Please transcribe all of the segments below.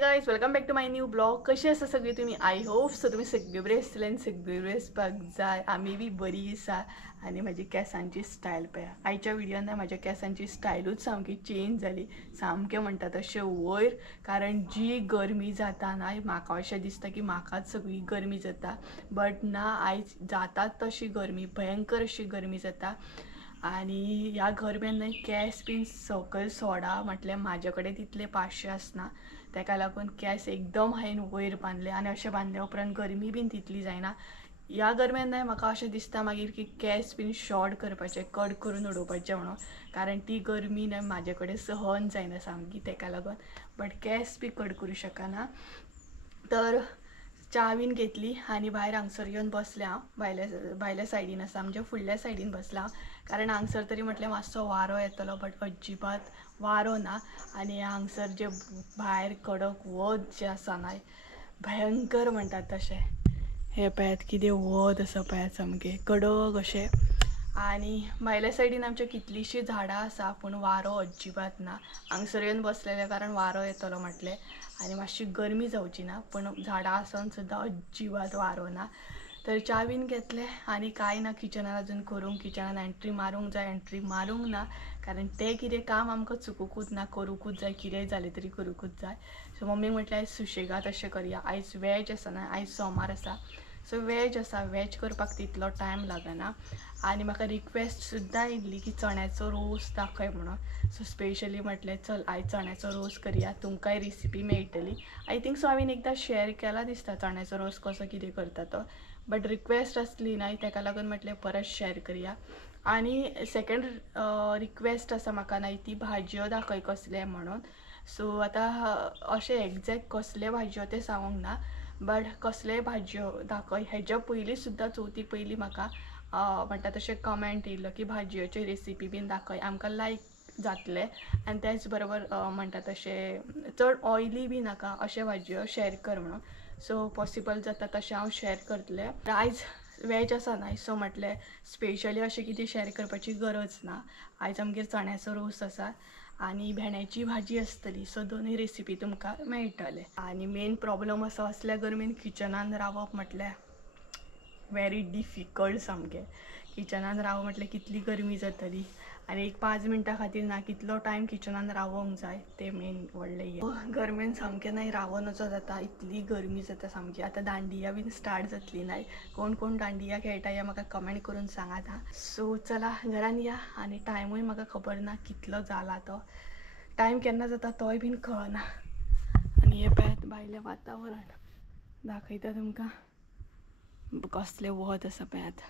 Guys welcome back to my new blog. कशी आसा सगळी तुम्ही? आय होप सो तुम्ही सगळे बरे आसतले आनी सगळे बरे आसपाक जाय. आमी बी बरी आसा. आनी म्हाजी केसांची स्टायल पळया. आयच्या व्हिडिओन म्हाज्या केसांची स्टायलूच सामकी चेंज जाली. सामकें म्हणटा तशें वयर, कारण जी गरमी जाता ना, म्हाका अशें दिसता की म्हाकाच सगळी गरमी जाता. बट ना, आयज जाताच तशी गरमी, भयंकर अशी गरमी जाता. आणि ह्या गरमेन न्हय केस बीन सकयल सोडा म्हटल्यार म्हाजे कडेन तितले पाशे आसना. ताका लागून केस एकदम हांवें वयर बांदले आनी अशें बांदल्या उपरांत गरमी बीन तितली जायना. ह्या गरमेन न्हय म्हाका अशें दिसता मागीर की केस बीन शॉर्ट करपाचे, कट करून उडोवपाचे म्हणून, कारण ती गरमी न्हय म्हाजे कडेन सहन जायना सामकी. ताका लागून बट केस बी कट करूं शकना. तर च्या बीन घेतली आनी भायर हांगसर येवन बसलें हांव. भायल्या सायडीन आसा, म्हणजे फुडल्या सायडीन बसलां, कारण हांगसर तरी म्हटल्यार मातसो वारो येतलो. बट अजिबात वारो ना. आनी हांगसर जे भायर कडक वत जे आसा ना, भयंकर म्हणटात तशें. हे पळयात कितें वत आसा पळयात, सामकें कडक अशें. आनी भायल्या सायडीन आमच्या कितलीशीं झाडां आसा, पूण वारो अजिबात ना. हांगसर येवन बसलेल्या कारण वारो येतलो म्हटलें आनी मातशी गरमी जावची ना, पूण झाडां आसून सुद्दां अजिबात वारो ना. तर च्या बीन घेतले आनी कांय ना, किचनान अजून करूंक, किचनान एंट्री मारूंक जाय, एंट्री मारूंक ना, कारण तें कितें काम आमकां चुकूंकूच ना, करूंकूच जाय, कितेंय जालें तरी करूंकूच जाय. सो मम्मीक म्हटलें आयज सुशेगाद अशें करया. आयज वेज आसा ना, आयज सोमार आसा, सो वेज आसा, वेज करपाक तितलो टायम लागना. आनी म्हाका रिक्वेस्ट सुद्दां येयल्ली की चण्याचो रोस दाखय म्हणून. सो स्पेशली म्हटलें चल आयज चण्याचो रोस करया, तुमकांय रेसिपी मेळटली. आय थिंक सो हांवें एकदां शेअर केला दिसता चण्याचो रोस कसो कितें करता तो, बट रिक्वेस्ट आसली न्हय, ताका लागून म्हटलें परत शेअर करया. आनी सेकंड रिक्वेस्ट आसा म्हाका न्हय, ती भाजयो दाखय कसले म्हणून. सो आतां अशें एग्जॅक्ट कसले भाजयो ते सांगूंक ना, बट कसलेय भाजयो दाखय. हेज्या पयलीं सुद्दां चवथी पयलीं म्हाका म्हणटा तशें कमेंट येयल्लो की भाजयोची रेसिपी बीन दाखय, आमकां लायक जातले. आनी त्याच बरोबर म्हणटा तशें चड ऑयली बी नाका अशें भाजयो शेअर कर म्हणून. सो पॉसिबल जाता तशें हांव शेअर करतलें. आयज वेज आसा न्हय, सो म्हटलें स्पेशली अशें कितें शेअर करपाची गरज ना. आयज आमगेर चण्याचो रोस आसा आनी भेंड्याची भाजी आसतली. सो दोनूय रेसिपी तुमकां मेळटले. आनी मेन प्रॉब्लम असो असल्या गरमेन किचनान रावप म्हटल्यार व्हेरी डिफिकल्ट सामकें. किचनान राव म्हटल्यार कितली गरमी जातली आनी एक 5 मिनटां खातीर ना, कितलो टायम किचनान रावोंक जाय तें मेन व्हडलें हें. गरमेन सामकें न्हय रावोन वचो जाता, इतली गरमी जाता सामकी. आतां दांडिया बीन स्टार्ट जातली न्हय, कोण कोण दांडिया खेळटा हें म्हाका कमेंट करून सांगात हां. सो चला घरान या. आनी टायमूय म्हाका खबर ना कितलो जाला तो. टायम केन्ना जाता तोय बीन कळना. आनी हें पळयात भायलें वातावरण दाखयता तुमकां, कसलें वत आसा पळयात.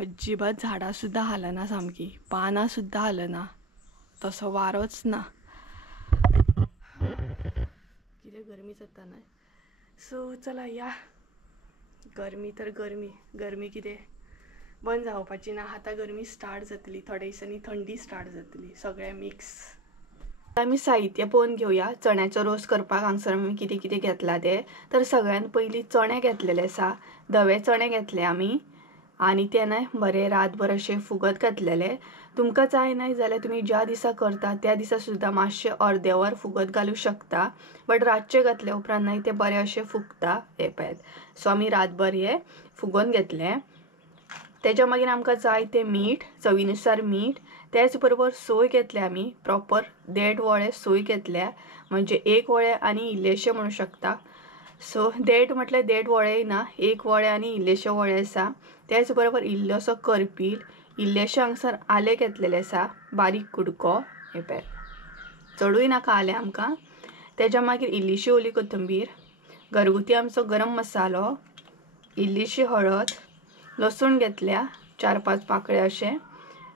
अजिबात झाडां सुद्दां हालना, सामकी पानां सुद्दां हालना, तसो वारोच ना. कितें गरमी जाता न्हय. सो चला या. गरमी तर गरमी, गरमी कितें बंद जावपाची ना. आतां गरमी स्टार्ट जातली, थोड्या दिसांनी थंडी स्टार्ट जातली, सगळें मिक्स. आमी साहित्य पळोवन घेवया चण्याचो रोस करपाक. हांगसर आमी कितें कितें घेतला तें. तर सगळ्यान पयलीं चणे घेतलेले आसा, धवे चणे घेतले आमी. आनी ते न्हय बरे रातभर अशें फुगत घातलेले. तुमकां जाय न्हय जाल्यार तुमी ज्या दिसा करता त्या दिसा सुद्दां मातशें अर्दे वर फुगत घालूं शकता. बट रातचे घातल्या उपरांत न्हय ते बरे अशें फुगता. हे पळयात. सो आमी रातभर हे फुगोवन घेतले. तेच्या मागीर आमकां जाय तें मीठ, चवीनुसार मीठ. त्याच बरोबर सोय घेतले आमी, प्रॉपर 1.5 वळे सोय घेतल्या, म्हणजे 1 वळे आनी इल्लेशें म्हणू शकता. सो 1.5 म्हटल्यार 1.5 वळे ना, 1 वळे आनी इल्लेशे वळे आसा. त्याच बरोबर इल्लोसो करपील, इल्लेशें हांगसर आलें घेतलेलें आसा, बारीक कुडको. हे पळय चडूय नाका आलें आमकां. तेच्या मागीर इल्लीशी ओली कोथंबीर, घरगुती आमचो गरम मसालो, इल्लीशी हळद, लसूण घेतल्या 4-5 पाकळे अशें.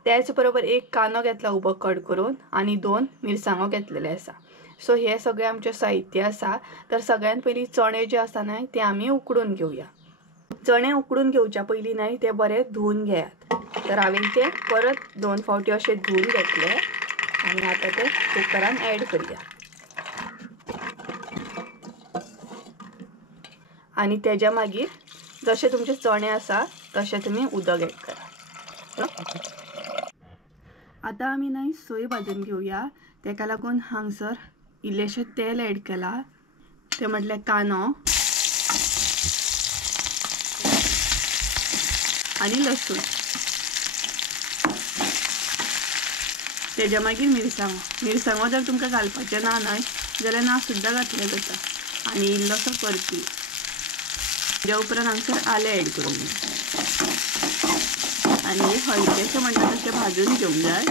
त्याच बरोबर 1 कांदो घेतला उबो कट करून आनी 2 मिरसांगो घेतलेले आसा. सो हे सगळें आमचें साहित्य आसा. तर सगळ्यान पयलीं चणे जे आसा न्हय ते आमी उकडून घेवया. चणे उकडून घेवच्या पयलीं न्हय ते बरे धुवन घेयात. तर हांवें ते परत 2 फावटी अशें धुवन घेतले आनी आतां ते कुकरान ॲड करया. आनी तेच्या मागीर जशें तुमचे चणे आसा तशें तुमी उदक ॲड करा. आतां आमी न्हय सोय भाजून घेवया. ताका लागून हांगसर इल्लेशें तेल ऍड केला, ते म्हटल्यार कांदो आणि लसूण, तेज्या मागीर मिरसांगो जर तुमकां घालपाचें ना न्हय जाल्यार ना सुद्दां घातलें जाता, आनी इल्लोसो करपी. तेज्या उपरांत हांगसर आलें ऍड करूंक जाय आनी हलकेशें म्हणटा तशें भाजून घेवंक जाय.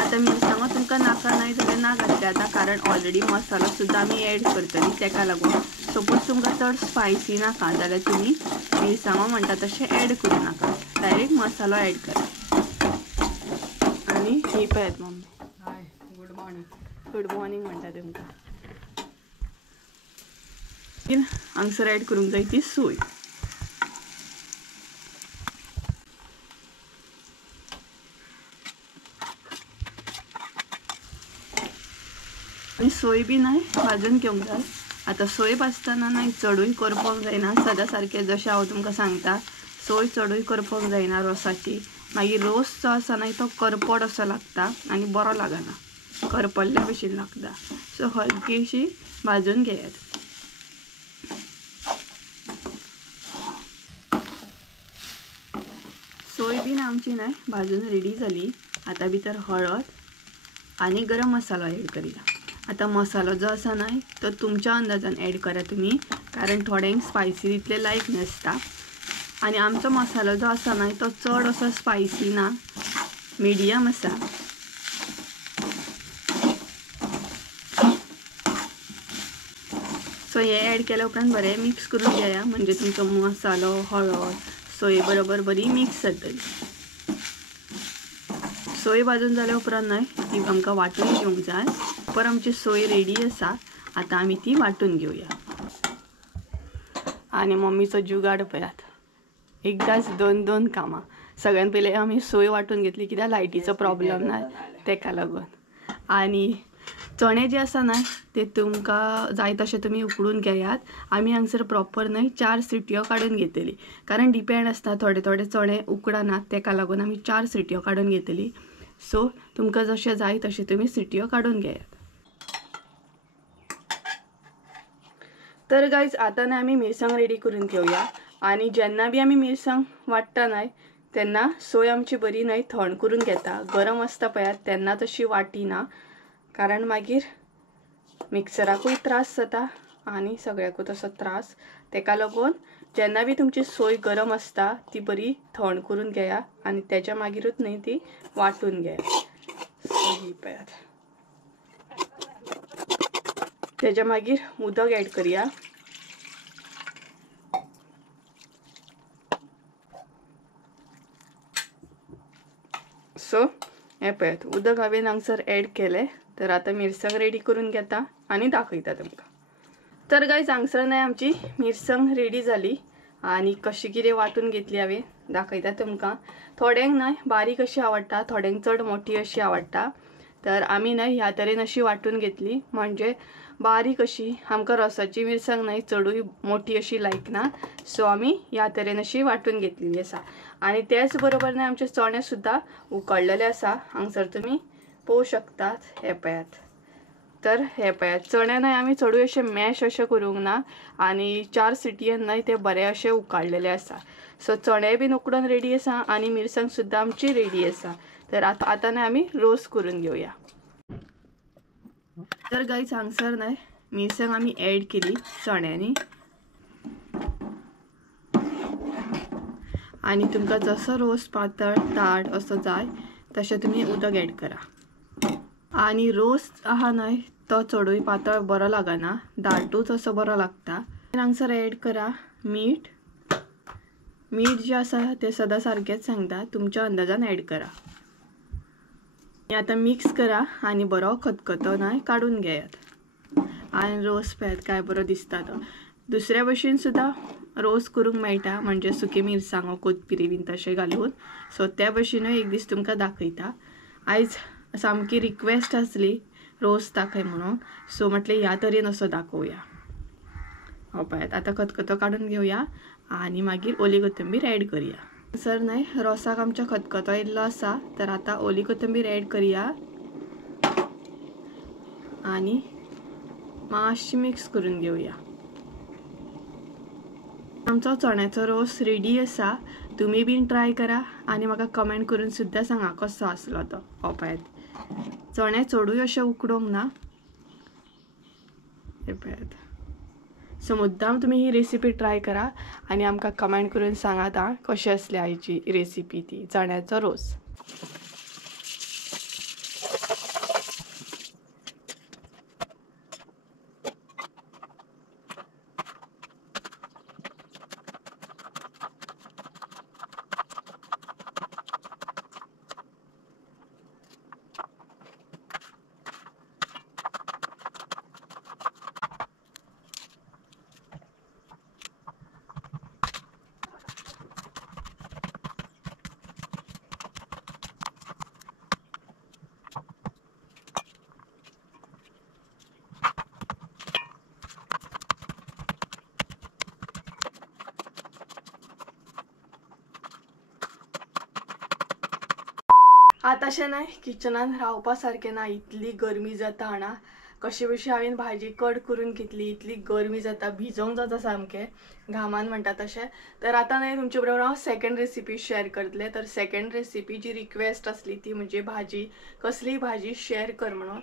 आतां मिरसांगो तुमकां नाका न्हय जाल्यार ना घातले जाता, कारण ऑलरेडी मसालो सुद्दां आमी ऍड करतली, तेका लागून. सपोज तुमकां चड स्पायसी नाका जाल्यार तुमी मिरसांगो म्हणटा तशें ऍड करूं नाका, डायरेक्ट मसालो ऍड करा. आनी ही पळयात मम्मी. हाय, गुड मॉर्निंग. गुड मॉर्निंग म्हणटा तुमकां. हांगसर ऍड करूंक जाय ती सोय. आनी सोय बी न्हय भाजून घेवंक जाय. आतां सोय भाजतना न्हय चडूय करपाक जायना, सदां सारकें जशें हांव तुमकां सांगता, सोय चडूय करपाक जायना रोसाची. मागीर रोस जो आसा न्हय तो करपड असो लागता आनी बरो लागना, करपल्ल्या भशेन लागता. सो हलकीशी भाजून घेयात. सोय बीन आमची न्हय भाजून रेडी जाली. आतां भितर हळद आनी गरम मसालो ऍड करूया. आतां मसालो जो आसा न्हय तो तुमच्या अंदाजान ऍड करा तुमी, कारण थोड्यांक स्पायसी तितले लायक नासता. आनी आमचो मसालो जो आसा न्हय तो चड असो स्पायसी ना, मिडियम आसा. सो हे ऍड केल्या उपरांत बरें मिक्स करून घेया, म्हणजे तुमचो मसालो हळद सोय बरोबर बरी मिक्स जातली. सोय भाजून जाल्या उपरांत न्हय ती आमकां वांटून घेवंक जाय. पर आमची सोय रेडी आसा, आतां आमी ती वांटून घेवया. आनी मम्मीचो जुगाड पळयात, एकदांच दोन कामां. सगळ्यान पयलीं आमी सोय वांटून घेतली, कित्याक लायटीचो प्रॉब्लेम ना तेका लागून. आनी चणे जे आसा न्हय ते तुमकां जाय तशें तुमी उकडून घेयात. आमी हांगसर प्रॉपर न्हय 4 सिटयो काडून घेतली, कारण डिपेंड आसता थोडे चणे उकडानात, तेका लागून आमी 4 सिटयो काडून घेतली. सो तुमकां जशें जाय तशें तुमी सिटयो काडून घेयात. तर गायज आतां न्हय आमी मिरसांग रेडी करून घेवया. आनी जेन्ना बी आमी मिरसांग वाट्टा न्हय तेन्ना सोय आमची बरी न्हय थंड करून घेता. गरम आसता पळयात तेन्ना तशी वाटिना, कारण मागीर मिक्सराकूय त्रास जाता आनी सगळ्याकूच असो त्रास. तेका लागून जेन्ना बी तुमची सोय गरम आसता ती बरी थंड करून घेया आनी तेच्या मागीरूच न्हय ती वाटून घेया. ही पळयात. तेच्या मागीर उदक ऍड करया. सो हे पळयात उदक हांवें हांगसर ऍड केलें. तर आतां मिरसांग रेडी करून घेता आनी दाखयता तुमकां. तर गायज हांगसर न्हय आमची मिरसांग रेडी जाली आनी कशी कितें वाटून घेतली हांवें दाखयता तुमकां. थोड्यांक न्हय बारीक अशी आवडटा, थोड्यांक चड मोठी अशी आवडटा. तर आमी न्हय ह्या तरेन अशी वाटून घेतली, म्हणजे बारीक अशी. आमकां रोसाची मिरसांग न्हय चडूय मोठी अशी लायक ना, सो आमी ह्या तरेन अशी वाटून घेतलेली आसा. आनी त्याच बरोबर न्हय आमचे चणे सुद्दां उकडलेले आसा, हांगसर तुमी पळोवंक शकतात. हे पळयात. तर हे पळयात चणे न्हय आमी चडूय अशें मॅश अशें करूंक ना आनी 4 सिटयेन न्हय ते बरे अशें उकडलेले आसा. सो चणे बीन उकडून रेडी आसा आनी मिरसांग सुद्दां आमची रेडी आसा. तर आतां न्हय आमी रोस करून घेवया. तर गायज हांगसर न्हय मिरसांग आमी ऍड केली चण्यांनी, आनी तुमकां जसो रोस पातळ दाट असो जाय तशें तुमी उदक ऍड करा. आनी रोस आहा न्हय तो चडूय पातळ बरो लागना, दाटूच असो बरो लागता. हांगसर ऍड करा मीठ. मीठ जे आसा ते सदां सारकेंच सांगता, तुमच्या अंदाजान ऍड करा. आतां मिक्स करा आनी बरो खतखतो न्हय काडून घेयात. आनी रोस पळयात काय बरो दिसता तो. दुसऱ्या भशेन सुद्दां रोस करूंक मेळटा, म्हणजे सुकी मिरसांगो कोथमिरी बीन तशें घालून. सो त्या भशेनूय एक दीस तुमकां दाखयता. आयज सामकी रिक्वेस्ट आसली रोस दाखय म्हणून, सो म्हटलें ह्या तरेन असो दाखोवया. हो पळयात आतां खतखतो काडून घेवया आनी मागीर ओली कोथिंबीर ऍड करया. सर नाही रोसाक आमच्या खतखतो येयल्लो आसा, तर आता ओली कोथिंबीर ॲड करूया आणि मातशी मिक्स करून घेऊया. आमचो चण्याचो रोस रेडी आसा. तुम्ही बीन ट्राय करा आणि म्हाका कमेंट करून सुद्धा सांगा कसो आसलो तो. पळयात चणे चडूय अशें उकडोंक ना. हे पळयात. सो मुद्दाम तुम्ही ही रेसिपी ट्राय करा आणि आमकां कमेंट करून सांगात कशी असली आयची रेसिपी ती चण्याचो रोस. आता अशें नाही किचनान रावपा सारकें ना, इतली गरमी जाता हांगा. कशी बशी हांवें भाजी कट करून घेतली, इतली गरमी जाता, भिजोंक जाता सामकें घामान म्हणटा तशें. तर आता नाही तुमचे बरोबर हांव सेकंड रेसिपी शेअर करतले. तर सेकंड रेसिपी जी रिक्वेस्ट असली ती म्हणजे भाजी, कसली भाजी शेअर कर म्हणून,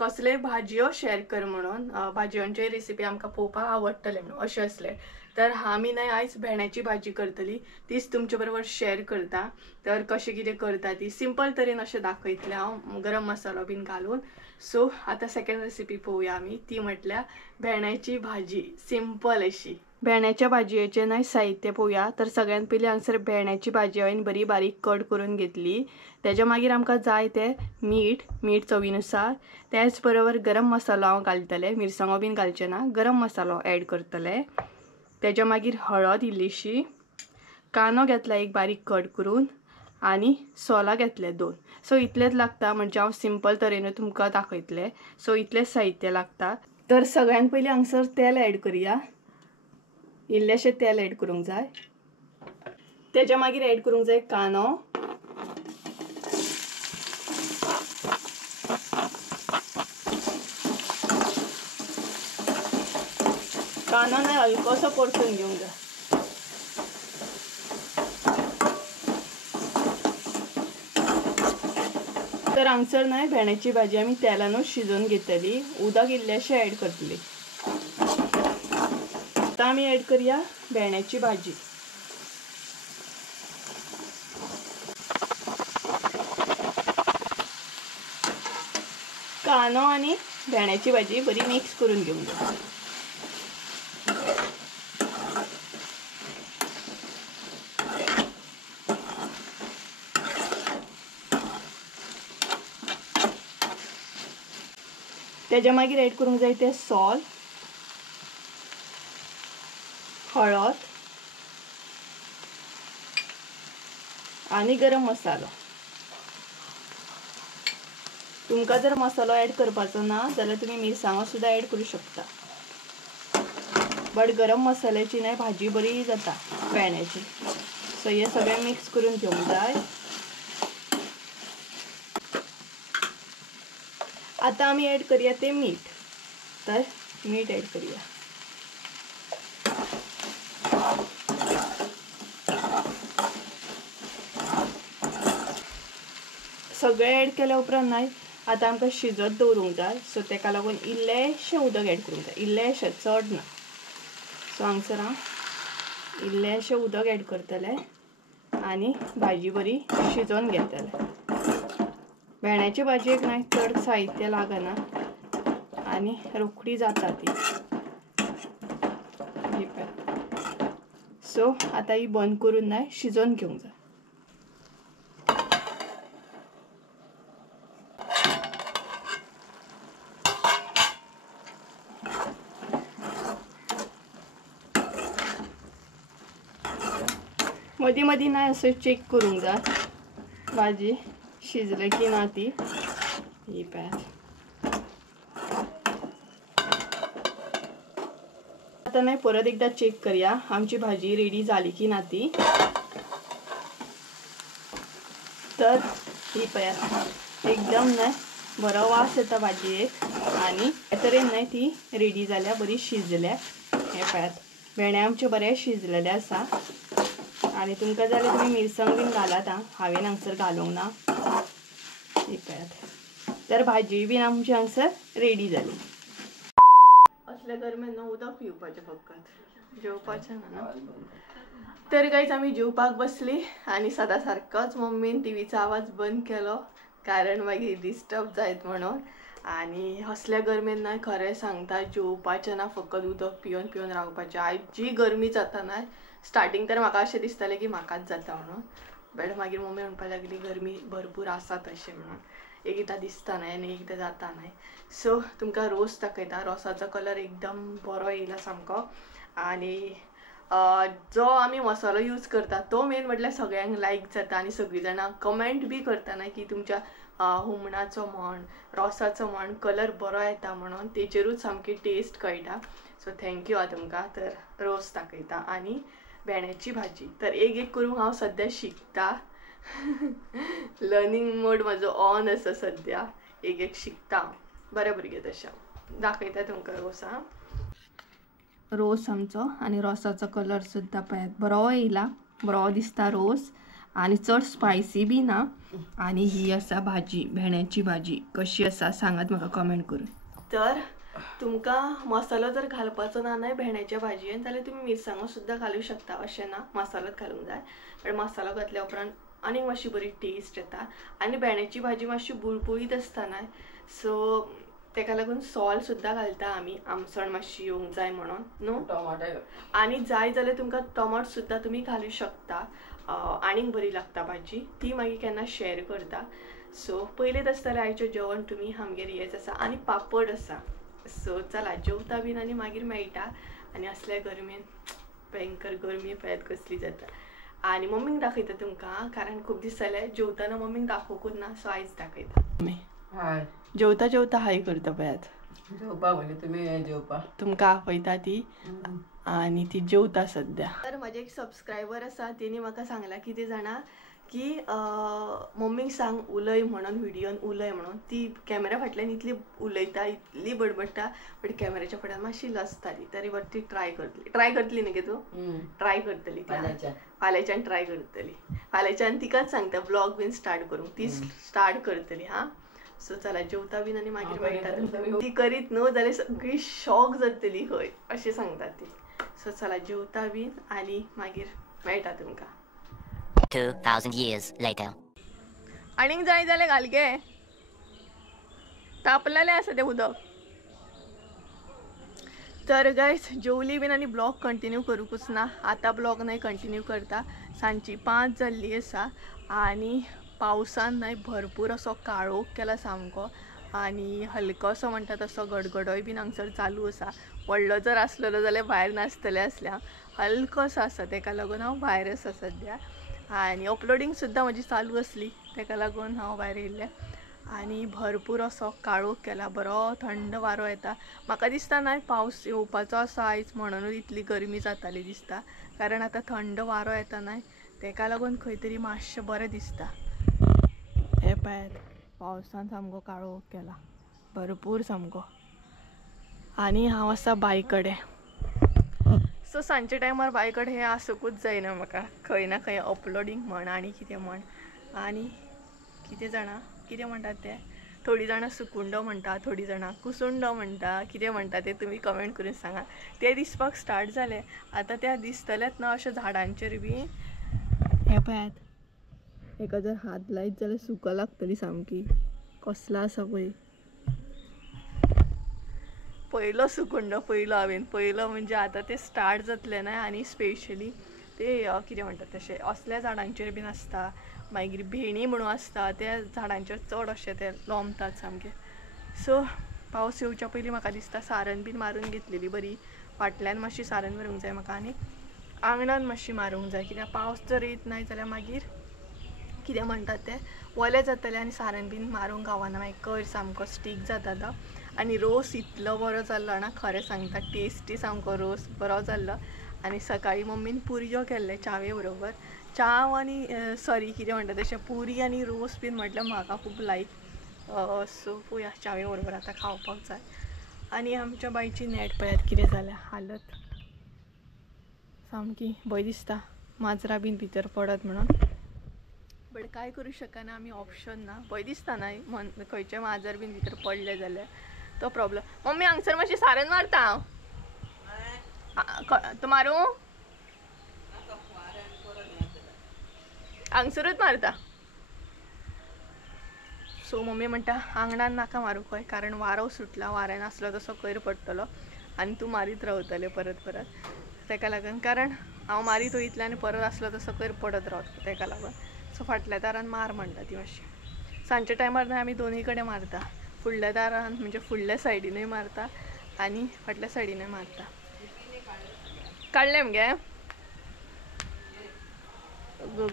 कसले भाजयो शेअर कर म्हणून, भाजयांचे रेसिपी आमकां पळोवपाक आवडटले म्हणून अशें असलें. तर आमी नाही आयज भेंड्याची भाजी करतली, तीच तुमचे बरोबर शेअर करता. तर कशी कितें करता ती सिंपल तरेन अशें दाखयतलें हांव गरम मसालो बीन घालून. सो आता सेकंड रेसिपी पळोवया आमी, ती म्हटल्यार भेंड्याची भाजी सिंपल अशी. भेंड्याच्या भाजयेचे नाही साहित्य पळोवया. तर सगळ्यात पयलीं हांगसर भेंड्याची भाजी हांवें बरी बारीक कट करून घेतली. तेज्या मागीर आमकां जाय तें मीठ चवीनुसार. त्याच बरोबर गरम मसालो हांव घालतलें, मिरसांगो बीन घालचे ना, गरम मसालो ॲड करतलें. तेज्या मागीर हळद इल्लीशी, कांदो घेतला एक बारीक कट करून आणि सोलां घेतले 2. सो इतलेच लागता, म्हणजे हांव सिंपल तरेन तुमकां दाखयतलें. सो इतलेच साहित्य लागता. तर सगळ्यात पयलीं हांगसर तेल ॲड करूया. इल्लेशें तेल ॲड करूंक जाय. तेज्या मागीर ॲड करूंक जाय कांदो, कांदो नाही हलकोसो परतून घेवंक जाय. तर हांगसर नाही भेंड्याची भाजी आमी तेलानूच शिजोवन घेतली, उदक इल्लेशें ॲड करतली. आता आमी ॲड करूया भेंड्याची भाजी. कांदो आणि भेंड्याची भाजी बरी मिक्स करून घेवंक जाय. तेज्या मागीर ॲड करूंक जाय ते सॉल्ट, हळद आणि गरम मसालो. तुमकां जर मसालो ॲड करपाचो ना जाल्यार तुमी मिरसांगो सुद्दां ॲड करूं शकता. बट गरम मसाल्याची नाही भाजी बरी जाता भेंड्याची. सो हे सगळें मिक्स करून घेवंक जाय. आता आमी ॲड करूया ते मीठ. तर मीठ ॲड करूया. सगळें ॲड केल्या उपरांत नाही आता आमकां शिजत दवरूंक जाय. सो तेका लागून इल्लेशें उदक ॲड करूंक जाय, इल्लेशें, चड ना. सो हांगसर हांव इल्लेशें उदक ॲड करतलें आणि भाजी बरी शिजोवन घेतलें. भेंड्याची भाजयेक नाही चड साहित्य लागना आणि रोखडी जाता ती. सो आता ही बंद करून नाही शिजोवन घेवंक जाय. मदीं मदीं नाही असं चेक करूंक जाय भाजी शिजले की ना ती. ही पळयात. आता नाही परत एकदा चेक करूया आमची भाजी रेडी झाली की ना ती. तर ही पळयात एकदम नाही बरो वास येता भाजयेक आनी तरेन नाही ती रेडी जाल्या बरी शिजल्या। हे पळयात भेंडे आमचे बरे शिजलेले आसा आनी तुमकां जाय जाल्यार तुमी मिरसांग बीन घालात आं, हांवें हांगसर घालूंक ना। ही पळयात तर भाजी बीन आमची हांगसर रेडी जाली। असल्या गरमेन न्हू उदक पिवपाचें फकत, जेवपाचें ना। तर गायज आमी जेवपाक बसली आनी सदां सारकोच मम्मीन टीव्हीचो आवाज बंद केलो कारण मागीर डिस्टर्ब जायत म्हणून। आनी असल्या गरमेन ना खरें सांगता जेवपाचें ना फकत उदक पिवन पिवन रावपाचें। आयज जी गरमी जाता ना स्टार्टींग तर म्हाका अशें दिसतालें की म्हाकाच जाता म्हणून, बट मागीर मम्मी म्हणपाक लागली गरमी भरपूर आसा तशें म्हणून, एकदां दिसता नाही आनी एकदां जाता नाही। सो तुमकां रोस दाखयता, रोसाचो कलर एकदम बरो येयला सामको। आनी जो आमी मसालो यूज करता तो मेन म्हटल्यार सगळ्यांक लायक जाता आनी सगळीं जाणां कमेंट बी करतना की तुमच्या हुमणाचो म्हण रोसाचो म्हण कलर बरो येता म्हणून, तेचेरूच सामकी टेस्ट कळटा। सो थँक्यू आ तुमकां। तर रोस दाखयता आनी भेंड्याची भाजी। तर एक करून हांव सद्या शिकता लर्निंग मोड म्हजो ऑन आसा सद्या, एक शिकता बरे भुरगे तशें। दाखयता तुमकां रोस आं, रोस आमचो आनी रोसाचो कलर सुद्दां पळयात बरो येयला, बरो दिसता रोस आनी चड स्पायसी बी ना। आनी ही आसा भाजी, भेंड्याची भाजी कशी आसा सांगात म्हाका कमेंट करून। तर तुमकां मसालो जर घालपाचो ना न्हय भेंड्याच्या भाजयेन जाल्यार तुमी मिरसांगो सुद्दां घालूं शकता, अशें ना मसालोच घालूंक जाय। पण मसालो घातल्या उपरांत आनीक मातशी बरी टेस्ट येता आनी भेंड्याची भाजी मातशी बुळबुळीत आसता न्हय, सो तेका लागून सॉल्ट सुद्दां घालता आमी, आमसण मातशी येवंक जाय म्हणून न्हू। टमाटर आनी जाय जाल्यार तुमकां टमाट सुद्दां तुमी घालूं शकता, आनीक बरी लागता भाजी, ती मागीर केन्ना शेअर करता। सो पयलींच आसतलें आयचें जेवण तुमी आमगेर हेच आसा आनी पापड आसा। सो चला जेवता बीन आनी मागीर मेळटा। आनी असल्या गरमेन भयंकर गरमी पळयात कसली जाता। आनी मम्मीक दाखयता तुमकां कारण खूब दीस जाले जेवताना मम्मीक दाखोवकूच ना, सो आयज दाखयता। जेवता जेवता हाय करता पळयात, जेवपा म्हणजे तुमी जेवपा तुमकां आपयता ती आनी ती जेवता सद्या। तर म्हाजे एक सबस्क्रायबर आसा तेणी म्हाका सांगला कितें जाणा की मम्मीक सांग उलय म्हणून व्हिडिओन उलय म्हणून, ती कॅमेरा फाटल्यान इतली उलयता इतली बडबडटा बट कॅमेराच्या फुड्यान मातशी लजताली, तरी बट ती ट्राय करतली न्ही गे तूं, ट्राय करतली फाल्यांच्यान ट्राय करतली, फाल्यांच्यान तिकाच सांगता ब्लॉग बीन स्टार्ट करूंक, ती स्टार्ट करतली हां। सो चला जेवता बीन आनी मागीर मेळटा, ती करीत न्हू जाल्यार सगळी शॉक जातली खंय अशें सांगता ती। सो चला जेवता बीन आनी मागीर मेळटा तुमकां। 2000 years later. आनीक जाय जाल्यार घाल गे, तापलेलें आसा तें उदक। तर गायज जेवली बीन आनी ब्लॉग कंटिन्यू करूंकूच ना, आतां ब्लॉग न्हय कंटिन्यू करता। सांजची 5 जाल्ली आसा आनी पावसान न्हय भरपूर असो काळोख केला सामको आनी हलकोसो म्हणटा तसो गडगडोय बीन हांगसर चालू आसा। व्हडलो जर आसलेलो जाल्यार भायर नासतलें आसलें हांव, हलकोसो आसा तेका लागून हांव भायर आसा सद्या। आनी अपलोडींग सुद्दां म्हजी चालू आसली तेका लागून हांव भायर येयल्लें आनी भरपूर असो काळोख केला, बरो थंड वारो येता। म्हाका दिसता न्हय पावस येवपाचो आसा आयज म्हणूनच इतली गरमी जाताली दिसता, कारण आतां थंड वारो येता न्हय तेका लागून खंय तरी मातशें बरें दिसता। हे पळयात पावसान सामको काळोख केला भरपूर सामको आनी हांव आसा बाय कडेन। सो सांजच्या टायमार बाय कडेन हें आसुकूच जायना म्हाका, खंय ना खंय अपलोडींग म्हण आनी कितें म्हण आनी कितें जाणा कितें म्हणटात ते, थोडीं जाणां सुकुंडो म्हणटा, थोडीं जाणां कुसुंडो म्हणटा, कितें म्हणटा ते तुमी कमेंट करून सांगा। ते दिसपाक स्टार्ट जाले आतां, त्या दिसतलेत ना अशें झाडांचेर बी। हे पळयात हेका जर हात लायत जाल्यार सुका लागतली सामकी, कसला आसा पळय। पयलो सुकुंडो पयलो म्हणजे आतां ते स्टार्ट जातले ना आनी स्पेशली ते कितें म्हणटात तशें असल्या झाडांचेर बीन आसता, मागीर भेणी म्हणून आसता त्या झाडांचेर चड अशें ते लोंबतात सामके। सो पावस येवच्या पयलीं म्हाका दिसता सारण बीन मारून घेतलेली बरी, फाटल्यान मातशी सारण मारूंक जाय म्हाका आनी आंगणान मातशी मारूंक जाय, कित्याक पावस जर येत ना जाल्यार मागीर कितें म्हणटात ते वलें जातलें आनी सारण बीन मारूंक गावना, मागीर कोयर सामको स्टीक जाता तो। आनी रोस इतलो बरो जाल्लो ना खरें सांगता, टेस्टी सामको रोस बरो जाल्लो। आनी सकाळीं मम्मीन पुरयो केल्ले चावे बरोबर, चाव आणि सॉरी कितें म्हणटा तशें पुरी आनी रोस बीन म्हटल्यार म्हाका खूब लायक. सो पळोवया चावे बरोबर आतां खावपाक जाय. आनी आमच्या बायची नेट पळयात कितें जाल्या हालत सामकी भंय दिसता माजरां बीन भितर पडत म्हणून. बट काय करूं शकना आमी, ऑप्शन ना. भंय दिसता न्हय मन खंयचें माजर बीन भितर पडलें जाल्यार तो प्रॉब्लम. मम्मी हांगसर मातशें सारन मारता हांव. तो मारूं हांगसरूच मारता. सो मम्मी म्हणटा आंगणान नाका मारूं खंय, कारण वारो सुटला, वाऱ्यान आसलो तसो कोयर पडटलो आनी तूं मारीत रावतलें परत परत. तेका लागून कारण हांव मारीत वयतलें आनी परत आसलो तसो कोयर पडत रावता तेका लागून. सो फाटल्या दारान मार म्हणटा ती मातशी. सांजच्या टायमार न्हय आमी दोनूय कडेन मारता. फुडल्या दारान म्हणजे फुडल्या सायडीनूय मारता आनी फाटल्या सायडीनूय मारता. काडलें मगे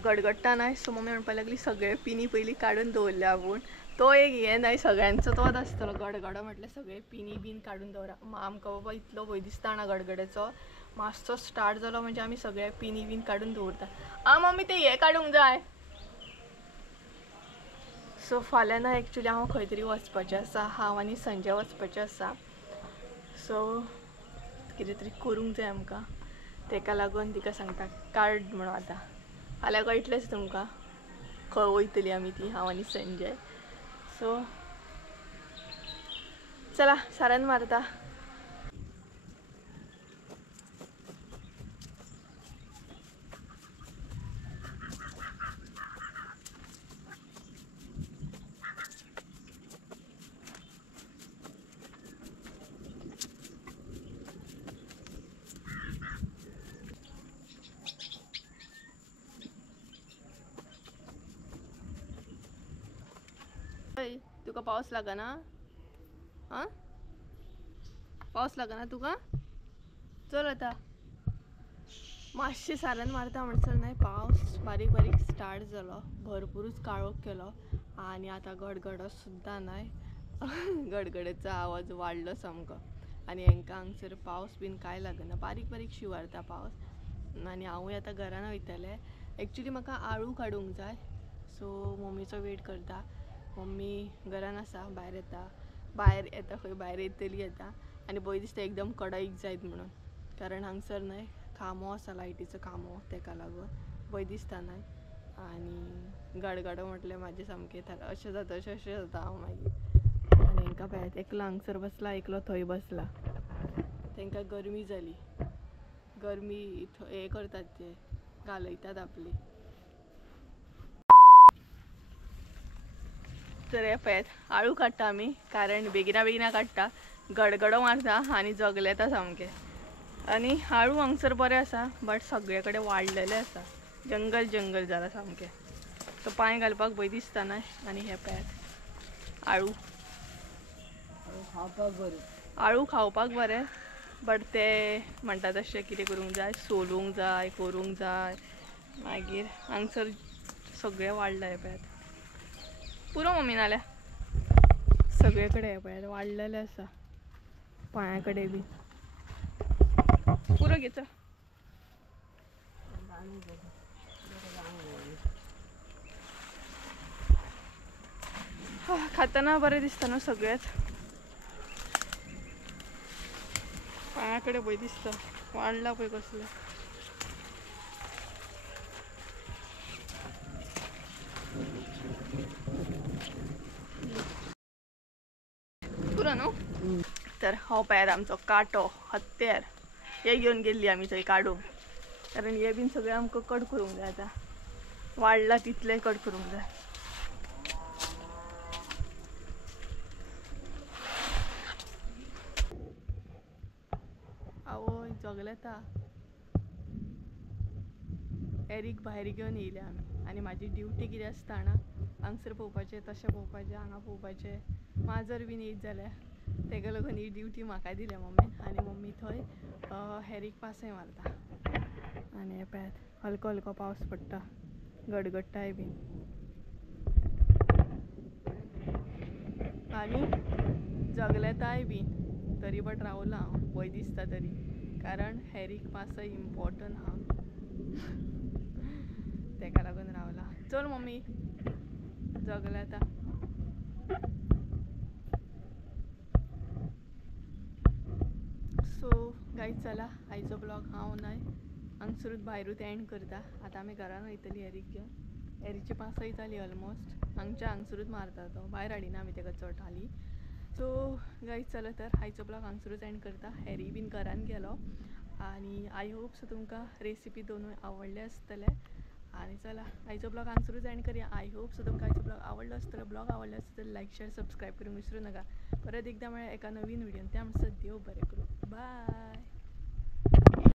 गडगडटा न्हय. सो मम्मी म्हणपाक लागली सगळे पिनी पयलीं काडून दवरल्या आपूण. तो एक हें न्हय सगळ्यांचो तोच आसतलो गडगडो म्हटल्यार सगळे पिनी बीन काडून दवरा. आमकां बाबा इतलो भंय दिसता ना गडगड्याचो. मातसो स्टार्ट जालो म्हणजे आमी सगळे पिनी बीन काडून दवरता. मम्मी ते हे काडूंक जाय. सो फाल्यां ना एक्चुली हांव खंय तरी वचपाचें आसा. हांव आनी संजय वचपाचें आसा. सो कितें तरी करूंक जाय आमकां. तेका लागून तिका सांगता काड म्हणून आतां. फाल्यां कळटलेंच तुमकां खंय वयतलीं आमी ती हांव आनी संजय. सो चला सारन मारता. तुका पावस लागना? आं पावस लागना तुका? चल आतां मातशें सारन मारता म्हणसर न्हय पावस बारीक बारीक स्टार्ट जालो. भरपूरच काळोख केलो आनी आतां गडगडो सुद्दां न्हय. गडगड्याचो आवाज वाडलो सामको आनी हांकां हांगसर पावस बीन कांय लागना. बारीक बारीक शिंवारता पावस. आनी हांवूय आतां घरान वयतलें. एक्चुली म्हाका आळू काडूंक जाय. सो मम्मीचो वेट करता. मम्मी घरान आसा, भायर येता खंय भायर येतली आतां. आनी भंय दिसता एकदम कडईक जायत म्हणून, कारण हांगसर न्हय खांबो आसा लायटीचो खांबो तेका लागून भंय दिसता न्हय. आनी गडगडो म्हटल्यार म्हाजें सामकें अशें जाता हांव मागीर. आनी हांकां पळयात एकलो हांगसर बसला, एकलो थंय बसला. तांकां गरमी जाली. गरमी हें करतात ते घालयतात आपली. तर हे पळयात आळू काडटा आमी, कारण बेगिना बेगिना काडटा. गडगडो मारता आनी जगले येता सामकें. आनी आळू हांगसर बरें आसा बट सगळे कडेन वाडलेले आसा. जंगल जंगल जाला सामकें. सो पांय घालपाक भंय दिसता न्हय. आनी हे पळयात आळू आळू खावपाक बरें बट ते म्हणटा तशें कितें करूंक जाय, सोलूंक जाय, करूंक जाय. मागीर हांगसर सगळे वाडला. हे पळयात पुरो मम्मी नाल्यार सगळे कडेन हे पळयात वाडलेले आसा. पांया कडेन बी पुरो घेचो. खातना बरें दिसता न्हू सगळेच. पांया कडेन भंय दिसता वाडला पळय कसले. पुरो न्हू. तर हो पळयात आमचो काटो हत्यार. हे घेवन गेल्ली आमी थंय काडूंक, कारण हे बीन सगळे आमकां कट करूंक जाय. आतां वाडला तितले कट करूंक जाय. आवय जगले येता. एरीक भायर घेवन येयले आमी. आनी म्हाजी ड्युटी कितें आसता जाणा, हांगसर पळोवपाचें, तशें पळोवपाचें, हांगा पळोवपाचें. माजर बीन येयत जाल्यार तेका लागून ही ड्युटी म्हाका दिल्या मम्मीन. आनी मम्मी थंय हेरीक पासय मारता. आनी हे पळयात हलको हलको पावस पडटा, गडगडटाय बीन. आनी जगलेताय बीन. तरी बट रावला हांव, भंय दिसता तरी, कारण हेरीक पासय इम्पॉर्टंट हा. तेका लागून रावला. चल मम्मी जगले आता. सो गाईज चला आयचो ब्लॉग हांव नाय हांगसरूच भायरूच एंड करता. आतां आमी घरान वयतली एरीक घेवन. एरीची पासां येताली ऑलमोस्ट. हांगसरूच मारता तो, भायर हाडिना आमी तेका चड हाली. सो गाईज चला तर आयचो ब्लॉग हांगसरूच एंड करता. हॅरी बीन घरान गेलो आनी आय होप सो तुमकां रेसिपी दोनूय आवडले आसतले. आनी चला आयचो ब्लॉग हांगसरूच एंड करया. आय होप सो तुमकां आयचो ब्लॉग आवडलो आसतलो. ब्लॉग आवडलो आसतलो तर लायक शेअर सबस्क्राईब करूंक विसरूं नाका. परत एकदा मेळ्या एका नवीन व्हिडियोन. त्या म्हणसर देव बरें करूं. बाय.